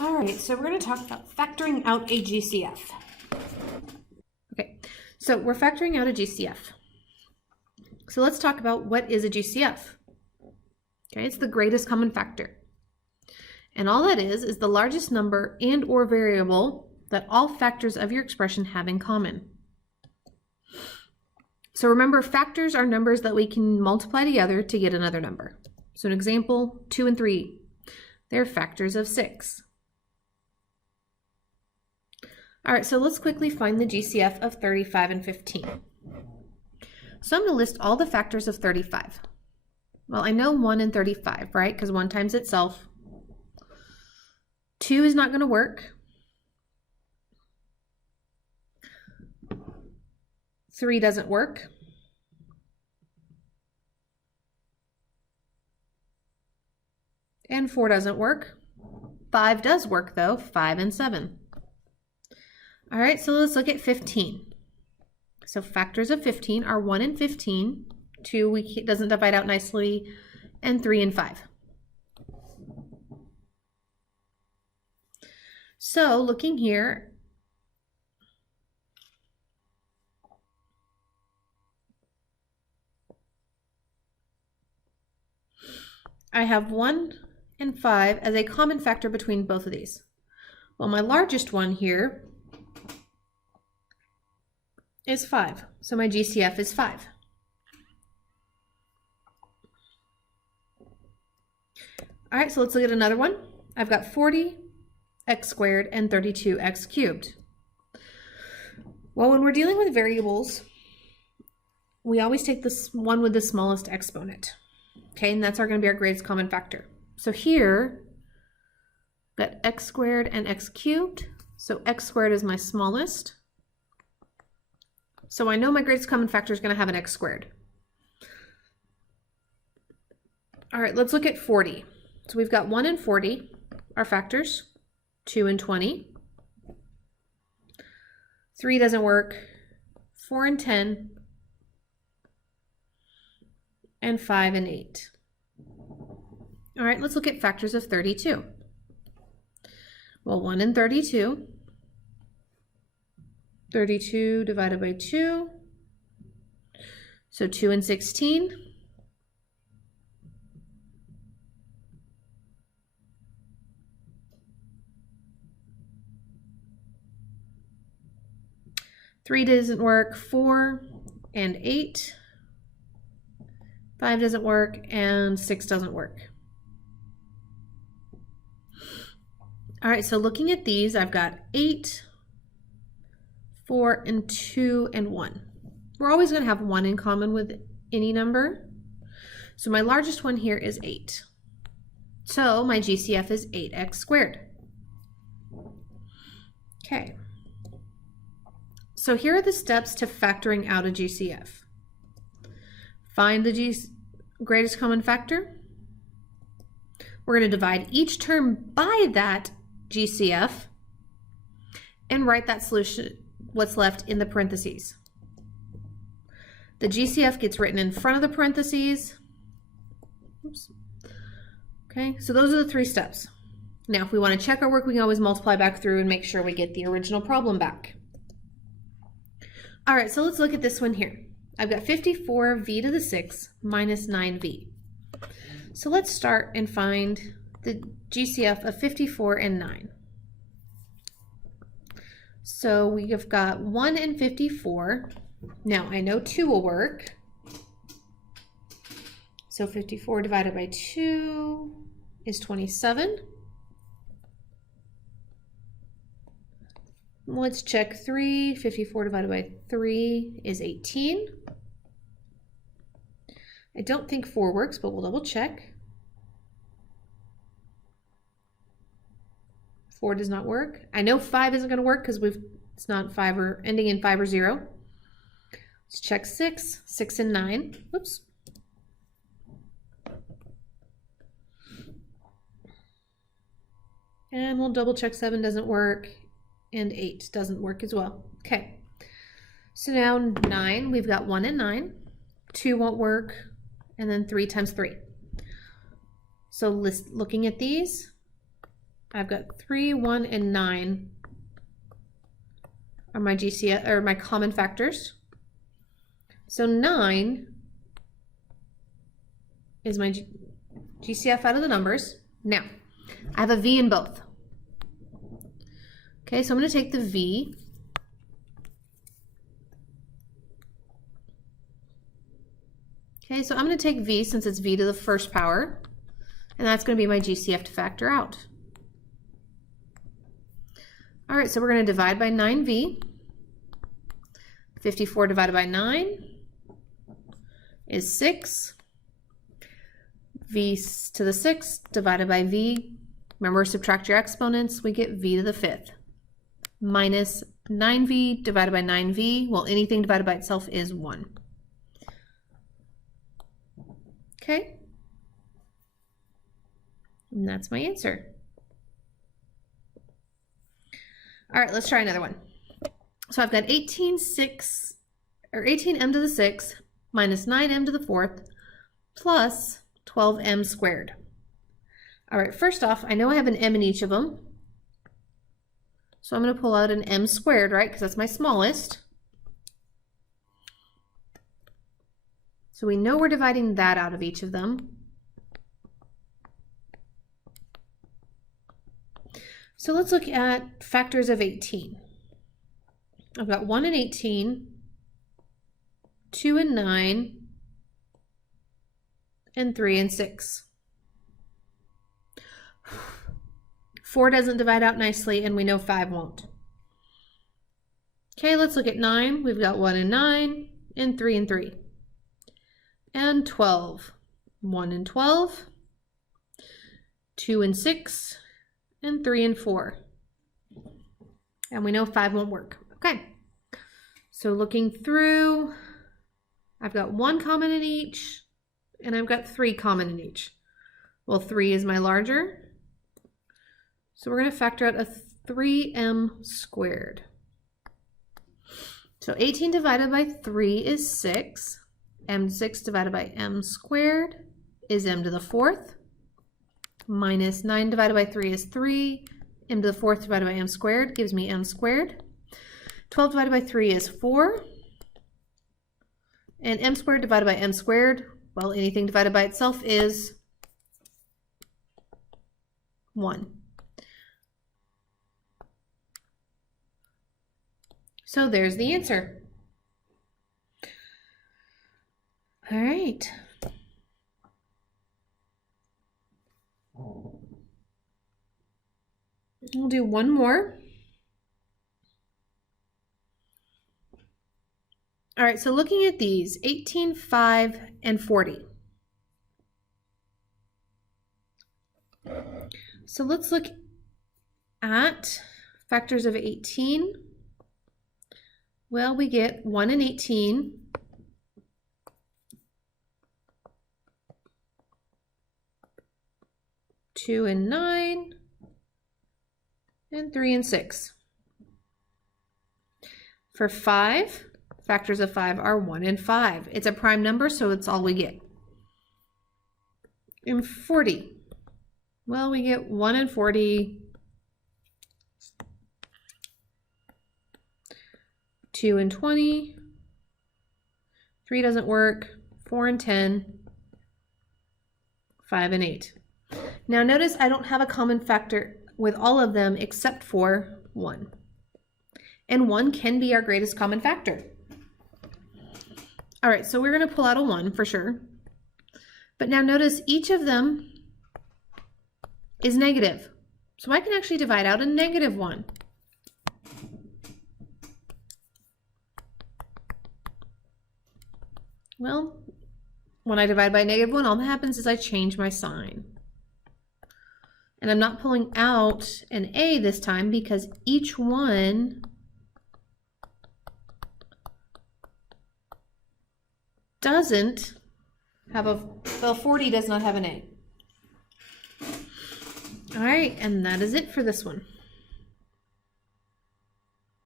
All right, so we're going to talk about factoring out a GCF. Okay, so we're factoring out a GCF. So let's talk about what is a GCF. Okay, it's the greatest common factor. And all that is the largest number and or variable that all factors of your expression have in common. So remember, factors are numbers that we can multiply together to get another number. So an example, 2 and 3, they're factors of 6. All right, so let's quickly find the GCF of 35 and 15. So I'm going to list all the factors of 35. Well, I know 1 and 35, right? Because 1 times itself. 2 is not going to work. 3 doesn't work. And 4 doesn't work. 5 does work though, 5 and 7. All right, so let's look at 15. So factors of 15 are 1 and 15, 2 doesn't divide out nicely, and 3 and 5. So looking here, I have 1 and 5 as a common factor between both of these. Well, my largest one here is 5. So my GCF is 5. All right, so let's look at another one. I've got 40x squared and 32x cubed. Well, when we're dealing with variables, we always take this one with the smallest exponent. Okay, and that's going to be our greatest common factor. So here, I've got x squared and x cubed. So x squared is my smallest. So I know my greatest common factor is going to have an x squared. All right, let's look at 40. So we've got 1 and 40, our factors, 2 and 20. 3 doesn't work, 4 and 10, and 5 and 8. All right, let's look at factors of 32. Well, 1 and 32. 32 divided by 2, so 2 and 16. Three doesn't work, 4 and 8. 5 doesn't work, and 6 doesn't work. All right, so looking at these, I've got 8, 4, and 2, and 1. We're always going to have 1 in common with any number. So my largest one here is 8. So my GCF is 8x squared. Okay. So here are the steps to factoring out a GCF. Find the greatest common factor. We're going to divide each term by that GCF and write that solution, what's left in the parentheses. The GCF gets written in front of the parentheses. Oops. Okay, so those are the 3 steps. Now, if we want to check our work, we can always multiply back through and make sure we get the original problem back. All right, so let's look at this one here. I've got 54v to the 6 minus 9v. So let's start and find the GCF of 54 and 9. So we have got 1 and 54. Now I know 2 will work. So 54 divided by 2 is 27. Let's check 3. 54 divided by 3 is 18. I don't think 4 works, but we'll double check. 4 does not work. I know 5 isn't going to work because it's not 5 or ending in 5 or 0. Let's check 6. 6 and 9. Whoops. And we'll double check 7 doesn't work, and 8 doesn't work as well. Okay. So now 9, we've got 1 and 9. 2 won't work, and then 3 times 3. So looking at these, I've got 3, 1, and 9 are my GCF, or my common factors. So 9 is my GCF out of the numbers. Now, I have a V in both. Okay, so I'm going to take the V. Okay, so I'm going to take V since it's V to the first power, and that's going to be my GCF to factor out. All right, so we're going to divide by 9V. 54 divided by 9 is 6. V to the 6th divided by V. Remember, subtract your exponents, we get V to the 5th. Minus 9V divided by 9V. Well, anything divided by itself is 1. Okay. And that's my answer. All right, let's try another one. So I've got 18m to the 6th minus 9m to the 4th plus 12m squared. All right, first off, I know I have an m in each of them. So I'm going to pull out an m squared, right, because that's my smallest. So we know we're dividing that out of each of them. So let's look at factors of 18. I've got 1 and 18, 2 and 9, and 3 and 6. 4 doesn't divide out nicely, and we know 5 won't. Okay, let's look at 9. We've got 1 and 9, and 3 and 3. And 12. 1 and 12, 2 and 6, and 3 and 4. And we know 5 won't work. Okay, so looking through, I've got 1 common in each, and I've got 3 common in each. Well, 3 is my larger, so we're going to factor out a 3m squared. So 18 divided by 3 is 6. M6 divided by m squared is m to the 4th. Minus 9 divided by 3 is 3. M to the 4th divided by m squared gives me m squared. 12 divided by 3 is 4. And m squared divided by m squared, well, anything divided by itself is 1. So there's the answer. All right. We'll do one more. All right, so looking at these, 18, 5, and 40. So let's look at factors of 18. Well, we get 1 and 18. 2 and 9, and 3 and 6. For 5, factors of 5 are 1 and 5. It's a prime number, so it's all we get. In 40, well, we get 1 and 40, 2 and 20, 3 doesn't work, 4 and 10, 5 and 8. Now notice I don't have a common factor with all of them except for 1. And 1 can be our greatest common factor. All right, so we're going to pull out a 1 for sure. But now notice each of them is negative. So I can actually divide out a negative 1. Well, when I divide by negative 1, all that happens is I change my sign. And I'm not pulling out an A this time because each one doesn't have a, well, 40 does not have an A. All right, and that is it for this one.